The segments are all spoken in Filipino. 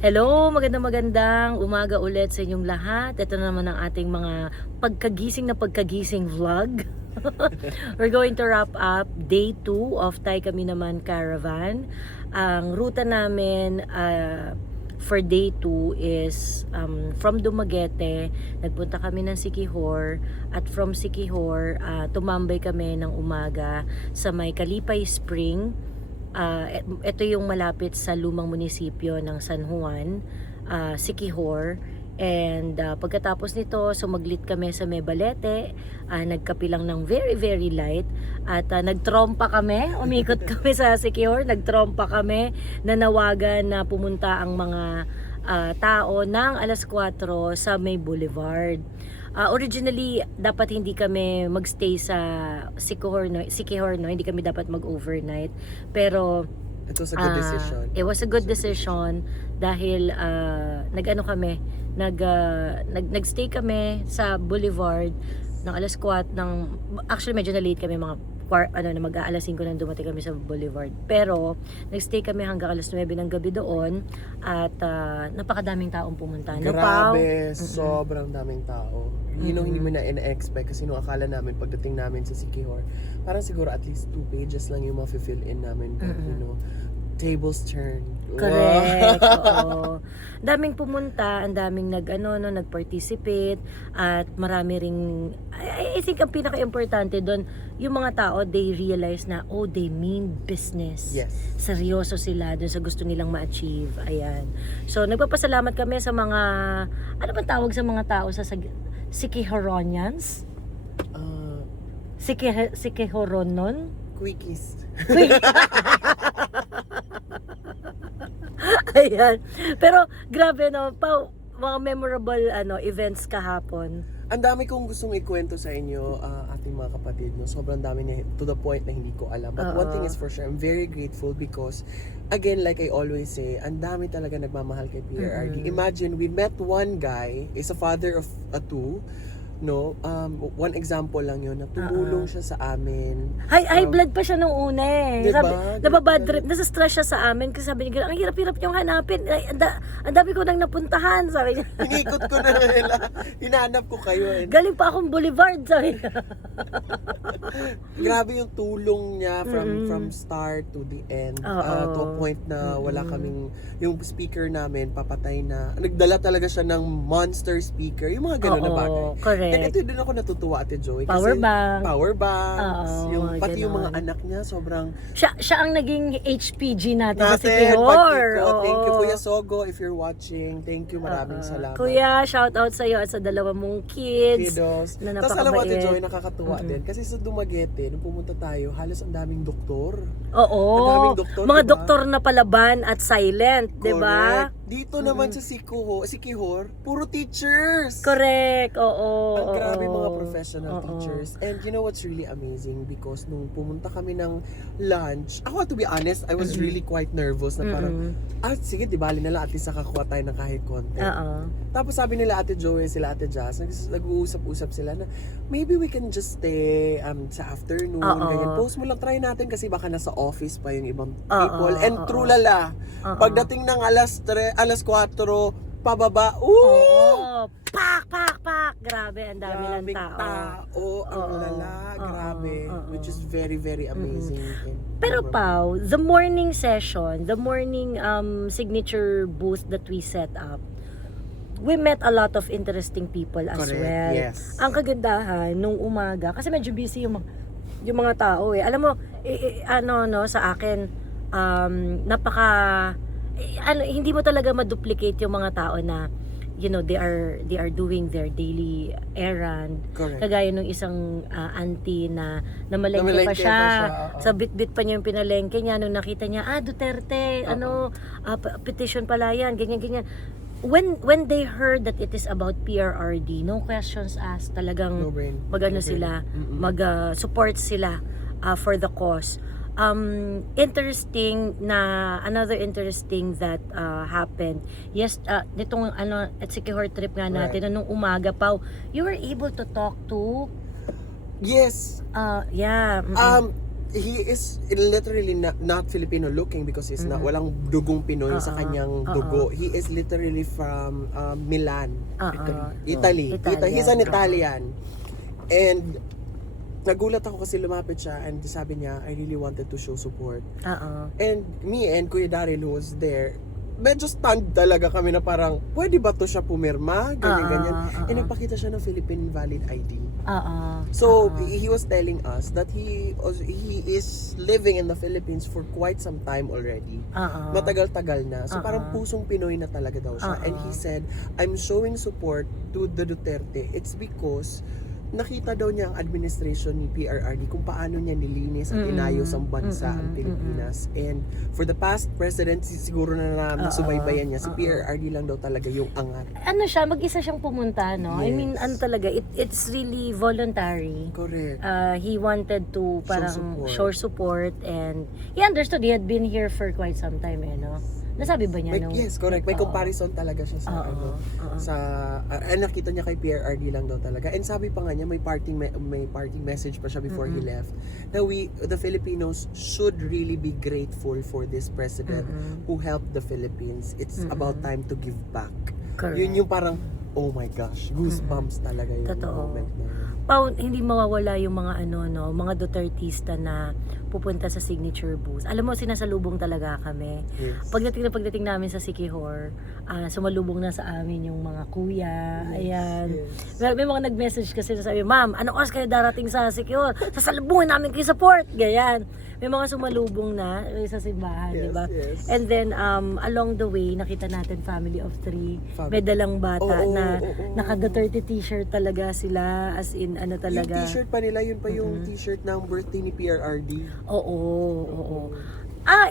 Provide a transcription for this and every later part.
Hello, magandang umaga ulit sa inyong lahat. Ito na naman ang ating mga pagkagising vlog. We're going to wrap up day 2 of Tay Kami Naman Caravan. Ang ruta namin for day 2 is from Dumaguete, nagpunta kami ng Siquijor, at from Siquijor, tumambay kami ng umaga sa may Kalipay Spring. Ito yung malapit sa lumang munisipyo ng San Juan, Siquijor. And pagkatapos nito, sumaglit kami sa Mebalete, nagkape lang ng very very light, at nagtrompa kami, umikot kami sa Siquijor, nagtrompa kami, nanawagan na pumunta ang mga tao ng alas 4 sa May Boulevard. Originally, dapat hindi kami magstay sa Siquijor, no? Hindi kami dapat mag-overnight. Pero it was a good decision. It was a good decision dahil nagstay kami sa Boulevard ng alas 4 actually medyo na late kami, mag-aalas 5 nang dumating kami sa Boulevard. Pero nagstay kami hanggang alas 9 ng gabi doon, at napakadaming taong pumunta. Grabe, sobrang daming tao. You know, hindi mo na in-expect kasi nung akala namin pagdating namin sa Siquijor, parang siguro at least 2 pages lang yung ma-fill in namin. But, you know, tables turn. Correct. Oo. Daming pumunta, ang daming nag-participate, at marami ring I think ang pinaka-importante doon, yung mga tao, they realize na they mean business. Yes. Seryoso sila doon sa gusto nilang ma-achieve. Ayan. So nagpapasalamat kami sa mga, ano ba tawag sa mga tao sa Siquijoronians? Siquijoronon? Quickies. Ayan. Pero grabe, no, mga memorable events kahapon. Ang dami kong gustong ikwento sa inyo, ating mga kapatid, no? Sobrang dami to the point na hindi ko alam. But one thing is for sure, I'm very grateful because, again, like I always say, ang dami talaga nagmamahal kay PRRD. Imagine, we met one guy, is a father of 2, no? One example lang yun, na tumulong siya sa amin. High blood pa siya nung una eh. Diba? Sabi, nababad trip, nasa stress siya sa amin kasi sabi niya, ang hirap-hirap niyong hanapin. Ay, ang dami ko nang napuntahan, sabi niya. Inikot ko na nila. Hinahanap ko kayo. Galing pa akong Boulevard, sabi niya. Grabe yung tulong niya from start to the end. To a point na wala kaming, yung speaker namin, papatay na. Nagdala talaga siya ng monster speaker. Yung mga gano'n na bagay. Correct. And ito din ako natutuwa, Ate Joy. Kasi Power banks. Pati yung mga ganon. anak niya, sobrang... Siya ang naging HPG natin sa Natin, Siquijor. Thank you, Kuya Sogo, if you're watching. Thank you, maraming salamat. Kuya, shout out sa iyo at sa dalawa mong kids. Kiddos. Na Tapos alam mo, Ate napakabait. Joy, nakakatuwa din. Kasi sa Dumaguete, nung pumunta tayo, halos ang daming doktor. Oo. Ang daming doktor, Mga diba? doktor na palaban at silent, 'di ba? Correct. Dito naman sa Siquijor, puro teachers. Correct. Oo. Ang grabe oo. mga professional teachers. And you know what's really amazing? Because nung pumunta kami ng lunch, ako to be honest, I was really quite nervous na parang, sige, di bali na lang, at least nakakuha tayo ng kahit konti. Oo. Tapos sabi nila Ate Joey, sila Ate Jazz, nag-uusap-usap sila na maybe we can just stay sa afternoon. Ganyan. Post mo lang, try natin kasi baka nasa office pa yung ibang people. And true lala, pagdating ng alas 4, pababa, Oo. Pak. Grabe, ang dami ng Daming tao. ang lala, grabe. Which is very, very amazing. Pero Pao, the morning session, the morning signature booth that we set up, we met a lot of interesting people as Correct, well. yes. Ang kagandahan nung umaga, kasi medyo busy yung mga tao eh. Alam mo, sa akin, hindi mo talaga ma-duplicate yung mga tao na, you know, they are doing their daily errand. Correct. Kagaya nung isang auntie na namalengke pa siya. Sa bit-bit pa niya yung pinalengke niya nung nakita niya, Duterte, petition pala yan, ganyan. When they heard that it is about PRRD, no questions asked, talagang mag-support sila for the cause. Another interesting that happened. Yes, nitong at Siquijor trip nga natin, nung umaga pa, you were able to talk to Yes. yeah. he is literally not Filipino looking because he's not, walang dugong Pinoy sa kanyang dugo. He is literally from Milan, Italy. He's an Italian. And nagulat ako kasi lumapit siya and sabi niya, I really wanted to show support. And me and Kuya Daryl who was there, medyo stunned talaga kami na parang, pwede ba to siya pumirma? Ganyan. And nagpakita siya ng Philippine Valid ID. So, he was telling us that he is living in the Philippines for quite some time already. Matagal-tagal na. So, parang pusong Pinoy na talaga daw siya. And he said, I'm showing support to the Duterte. It's because nakita daw niya ang administration ni PRRD kung paano niya nilinis at inayos ang bansa, ang Pilipinas. And for the past president, siguro na nasubaybayan niya, si PRRD lang daw talaga yung angat. Ano siya, mag-isa siyang pumunta, no? I Yes. mean, ano talaga, it's really voluntary. Correct. He wanted to parang support. show support and he understood he had been here for quite some time, no? Nasabi ba niya? Yes, correct. May comparison talaga siya sa nakita niya kay PRRD lang daw talaga. And sabi pa nga niya, may parting message pa siya before he left, na the Filipinos should really be grateful for this president who helped the Philippines. It's about time to give back. Correct. Yun yung parang, oh my gosh, goosebumps talaga yung Totoo. moment na yun. Pao, hindi mawawala yung mga mga Dutertista na pupunta sa signature booth. Alam mo, sinasalubong talaga kami. Yes. Pagdating namin sa Sikihor, sumalubong na sa amin yung mga kuya. Ayan. Yes. May mga nag-message kasi na sabi, Ma'am, anong oras kayo darating sa Sikihor? Sasalubungan namin kayo sa port. Ganyan. May mga sumalubong na sa simbahan, Yes, di ba? yes. And then, along the way, nakita natin family of 3. May dalang bata na naka-Duterte t-shirt talaga sila. As in, ano talaga. Yung t-shirt pa nila, yun pa yung t-shirt ng birthday ni PRRD. Oo.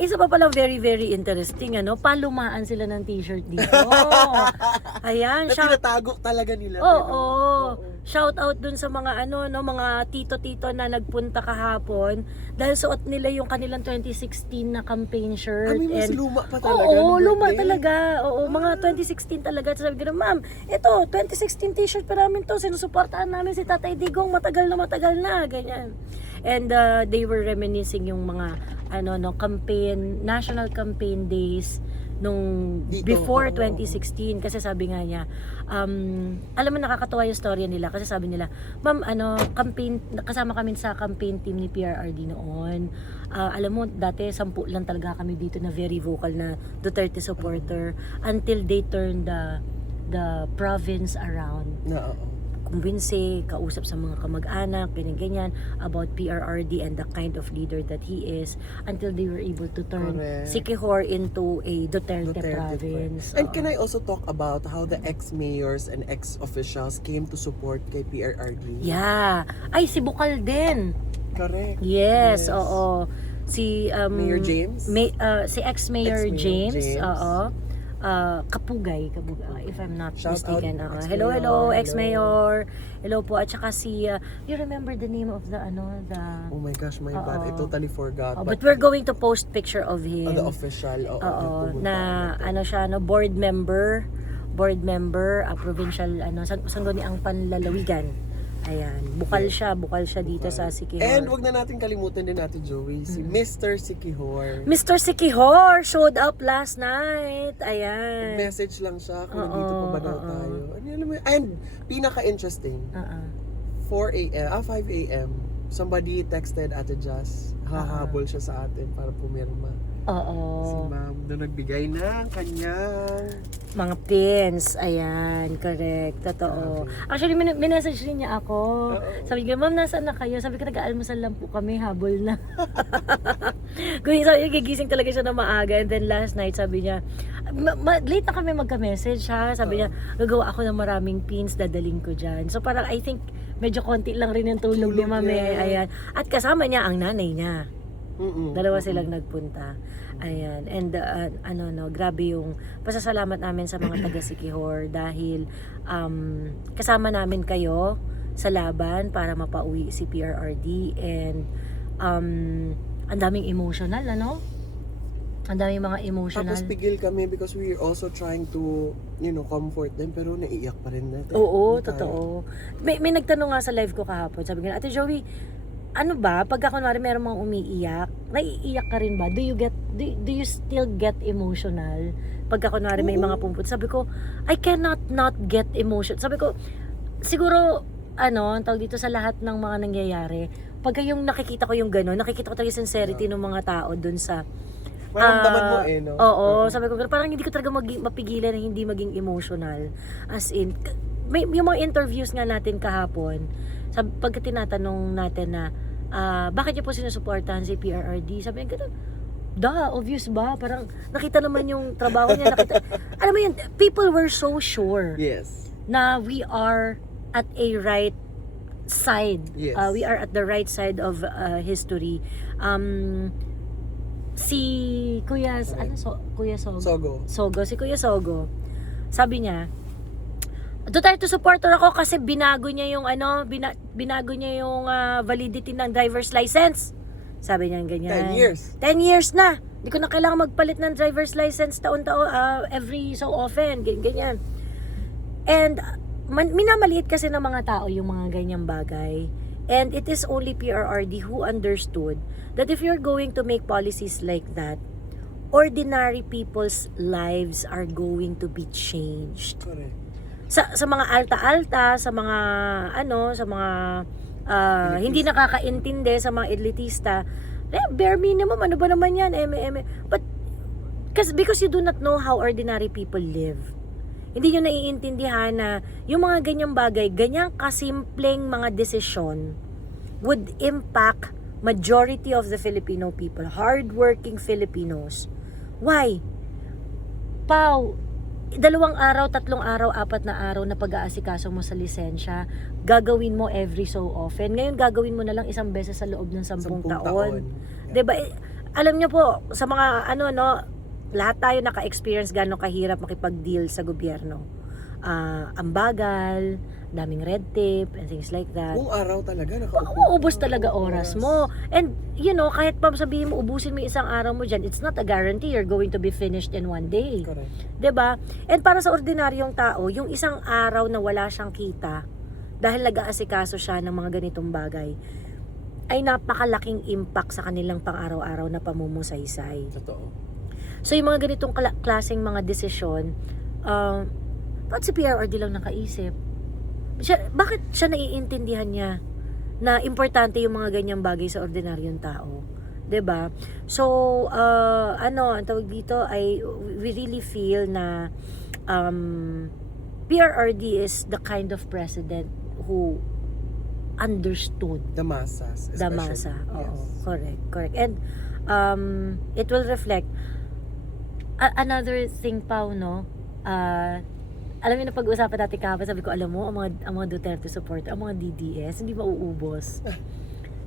Isa pa palang very, very interesting, palumaan sila ng t-shirt dito. Ayan, Na tinatago talaga nila. Shout out dun sa mga mga tito-tito na nagpunta kahapon dahil suot nila yung kanilang 2016 na campaign shirt. Mas luma pa talaga. Luma talaga. Mga 2016 talaga. Sabi ko na, Ma'am, ito, 2016 t-shirt pa namin to. Sinusuportahan namin si Tatay Digong. Matagal na. Ganyan. And they were reminiscing yung mga national campaign days nung before 2016 kasi sabi nga niya alam mo nakakatawa yung storya nila kasi sabi nila ma'am campaign kasama kami sa campaign team ni PRRD noon alam mo dati 10 lang talaga kami dito na very vocal na Duterte supporter until they turned the province around kumbinse, kausap sa mga kamag-anak, ganyan about PRRD and the kind of leader that he is until they were able to turn Sikihor into a Duterte province. And can I also talk about how the ex-mayors and ex-officials came to support kay PRRD? Yeah. Ay, si Bukal din. Correct. Yes. Oo. Si Mayor James? Si ex-mayor James. James. Kapugay, if I'm not Shout mistaken. out, Hello, ex-mayor. Hello po. At saka you remember the name of the Oh my gosh, my bad. I totally forgot. but we're going to post picture of him. The official. Na siya, board member, provincial, sangguniang panlalawigan. Ayan, bukal siya dito sa Sikihor. And wag na natin kalimutan din natin, Joey, si Mr. Sikihor. Mr. Sikihor showed up last night. Ayan. Message lang siya kung nandito pa ba daw tayo. And pinaka-interesting, 5 a.m. somebody texted Ate Jazz. Hahabol siya sa atin para pumirma. Si ma'am na nagbigay ng kanyang mga pins. Ayan, correct. Totoo. Actually, minessage rin niya ako. Sabi ko, Ma'am, nasaan na kayo? Sabi ko, nag-aalmusal lang po kami, habol na. Kung sabi, gigising talaga siya na maaga. And then last night, sabi niya, late na kami magka-message ha. Sabi niya, gagawa ako ng maraming pins, dadaling ko dyan. So parang I think, medyo konti lang rin yung tulog ni Ma'am. Ayan. At kasama niya ang nanay niya. Dalawa silang nagpunta. Ayan. And grabe yung pasasalamat namin sa mga taga Sikihor dahil kasama namin kayo sa laban para mapauwi si PRRD and ang daming emotional, Ang daming mga emotional. Tapos pigil kami because we're also trying to, comfort them pero naiiyak pa rin natin. Oo, totoo. May nagtanong nga sa live ko kahapon. Sabi nga, Ate Joey, ano ba, pagka kunwari meron mga umiiyak, naiiyak ka rin ba? Do you still get emotional? Pagka kunwari may mga pumput, sabi ko, I cannot not get emotion. Sabi ko, siguro, ang tawag dito sa lahat ng mga nangyayari, pagka yung nakikita ko yung gano'n, nakikita ko talaga yung sincerity ng mga tao dun sa, Maramdaman mo no? Oo, sabi ko, parang hindi ko talaga mapigilan na hindi maging emotional. As in, yung mga interviews nga natin kahapon, pagka tinatanong natin na, bakit niyo po sinusuportahan si PRRD? Sabi niya, obvious ba? Parang nakita naman yung trabaho niya. Alam mo yun, people were so sure Yes. na we are at a right side. Yes. We are at the right side of history. Si Kuya, Kuya Sogo. Si Kuya Sogo, sabi niya, Duterte supporter ako kasi binago niya yung binago niya yung validity ng driver's license. Sabi niya ganyan. 10 years. 10 years na. Hindi ko na kailangan magpalit ng driver's license taon-taon, every so often, ganyan. And minamaliit kasi ng mga tao yung mga ganyang bagay. And it is only PRRD who understood that if you're going to make policies like that, ordinary people's lives are going to be changed. Correct. Sa mga alta-alta, sa mga sa mga hindi nakakaintindi, sa mga elitista, bare minimum, ano ba naman yan, but because you do not know how ordinary people live. Hindi nyo naiintindihan na yung mga ganyang bagay, ganyang kasimpleng mga desisyon would impact majority of the Filipino people, hardworking Filipinos. Why? Pao, 2 araw, 3 araw, 4 na araw na pag-aasikaso mo sa lisensya, gagawin mo every so often. Ngayon, gagawin mo na lang 1 beses sa loob ng 10 taon. Yeah. Diba? Alam nyo po, sa mga lahat tayo naka-experience gano'ng kahirap makipag-deal sa gobyerno. Ang bagal, daming red tape, and things like that. Buong araw talaga nakaupo. Uubos talaga oras mo. And, kahit pa sabihin mo, ubusin mo 1 araw mo dyan, it's not a guarantee you're going to be finished in 1 day. Correct. 'Di ba? And para sa ordinaryong tao, yung 1 araw na wala siyang kita, dahil nag-aasikaso siya ng mga ganitong bagay, ay napakalaking impact sa kanilang pang-araw-araw na pamumusaysay. Totoo. So yung mga ganitong klaseng mga desisyon, bakit si PRRD lang nakaisip? Bakit siya naiintindihan niya na importante yung mga ganyang bagay sa ordinaryong tao? 'Di ba? So, ang tawag dito ay we really feel na PRRD is the kind of president who understood The masses. the especially. masa. Oo, Yes. correct. And it will reflect another thing pa, alam niyo na pag-usapan natin kahapon, sabi ko, alam mo, ang mga Duterte supporter, ang mga DDS, hindi mauubos.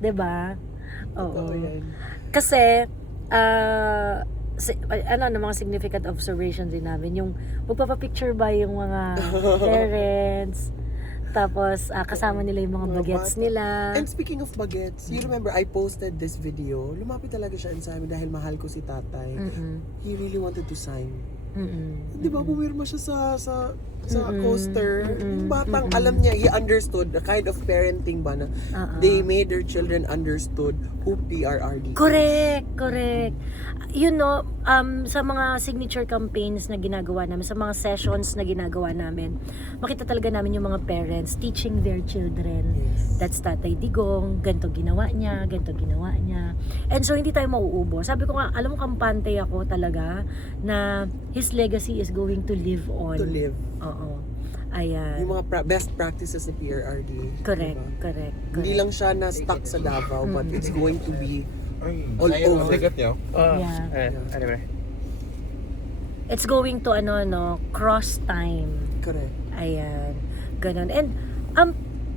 'Di ba? Totoo yan. Kasi, mga significant observations din namin, yung magpapapicture ba yung mga parents, tapos kasama nila yung mga bagets bata. nila. And speaking of bagets, you remember I posted this video. Lumapit talaga siya sa amin dahil mahal ko si tatay. He really wanted to sign. Di ba, pumirma siya sa coaster. Yung batang alam niya, he understood the kind of parenting ba na they made their children understood who PRRD is. Correct. Sa mga signature campaigns na ginagawa namin, sa mga sessions na ginagawa namin, makita talaga namin yung mga parents teaching their children. Yes. That's Tatay Digong, ganito ginawa niya. And so, hindi tayo mauubos. Sabi ko nga, alam mo, kampante ako talaga na his legacy is going to live on. To live. Oo. Ayan. Yung mga best practices ng PRRD. Correct. Hindi lang siya na stuck sa Davao, but it's going to be all Saya over. tiket niyo? Yeah. Anyway. It's going to cross time. Correct. Ayan. Ganon. And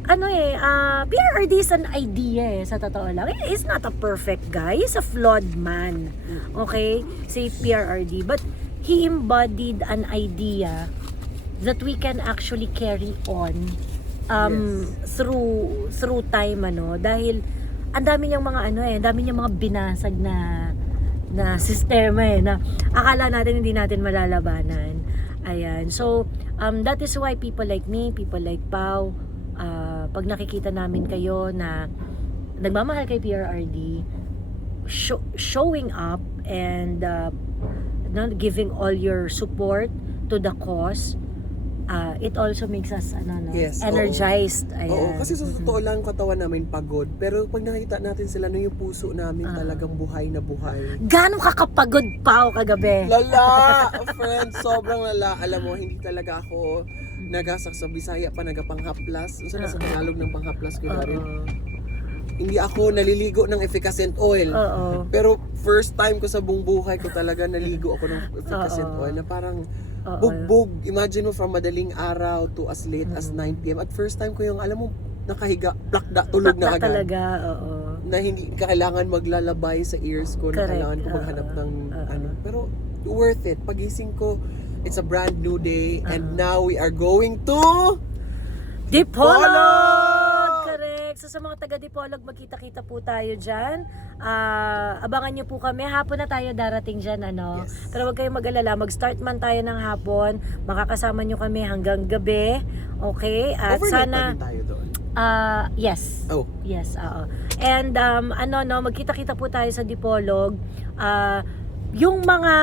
PRRD is an idea sa totoo lang. He's not a perfect guy. He's a flawed man. Okay? Si PRRD. But he embodied an idea that we can actually carry on through time, dahil ang dami niyang mga dami niyang mga binasag na sistema na akala natin hindi natin malalabanan. Ayan. So, that is why people like me, people like Pao, pag nakikita namin kayo na nagmamahal kay PRRD, showing up and giving all your support to the cause, it also makes us Yes, energized. Oo, Ayan. kasi sa totoo lang katawan namin pagod. Pero pag nakita natin sila, yung puso namin talagang buhay na buhay. Gano'ng kakapagod pa ako kagabi? Lala! Friend, sobrang lala. Alam mo, hindi talaga ako nagasak sa Bisaya pa nagapanghaplas. Unsa na sa Tagalog ng panghaplas ko na rin. Hindi ako naliligo ng efficacent oil. Oo. Pero first time ko sa buong buhay ko talaga naligo ako ng efficacent oil na parang bugbog. Imagine mo from madaling araw to as late as 9 p.m. At first time ko yung, alam mo, nakahiga, plakda, tulog na agad. talaga, oo. Na hindi kailangan maglalabay sa ears ko, na Correct. kailangan ko maghanap ng ano. Pero worth it. Pagising ko, it's a brand new day and now we are going to Dipolog! Correct. So sa mga taga Dipolog, magkita-kita po tayo dyan. Abangan nyo po kami. Hapon na tayo darating dyan, ano. Yes. Pero huwag kayong mag-alala. Mag-start man tayo ng hapon. Makakasama nyo kami hanggang gabi. Okay? At overnight sana... pa din tayo doon. Yes. Oh. Yes, oo. And magkita-kita po tayo sa Dipolog. Yung mga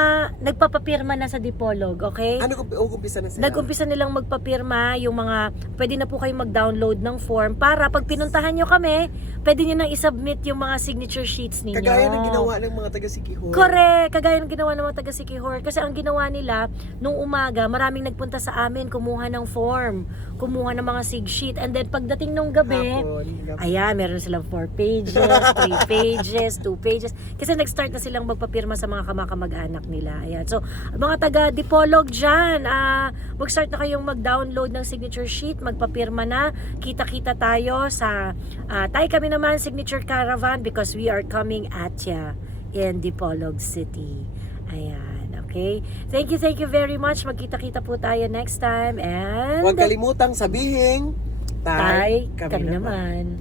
nagpapapirma na sa Dipolog, okay? Ano kung umpisa na sila? Nag-umpisa nilang magpapirma, yung mga, pwede na po kayong mag-download ng form para pag pinuntahan nyo kami, pwede nyo nang isubmit yung mga signature sheets ninyo. Kagaya ng ginawa ng mga taga-Sikihor. Correct! Kagaya ng ginawa ng mga taga-Sikihor. Kasi ang ginawa nila, nung umaga, maraming nagpunta sa amin, kumuha ng form, kumuha ng mga sig sheet, and then pagdating nung gabi, ayan, meron silang 4 pages, 3 pages, 2 pages. Kasi nag-start na silang magpapirma sa mga kamag-anak nila. Ayan. So, mga taga-Dipolog dyan, mag-start na kayong mag-download ng signature sheet, magpapirma na, kita-kita tayo sa, tayo kami naman, Signature Caravan, because we are coming at ya in Dipolog City. Ayan. Okay? Thank you very much. Magkita-kita po tayo next time, and Huwag kalimutang sabihin, tay, kami naman.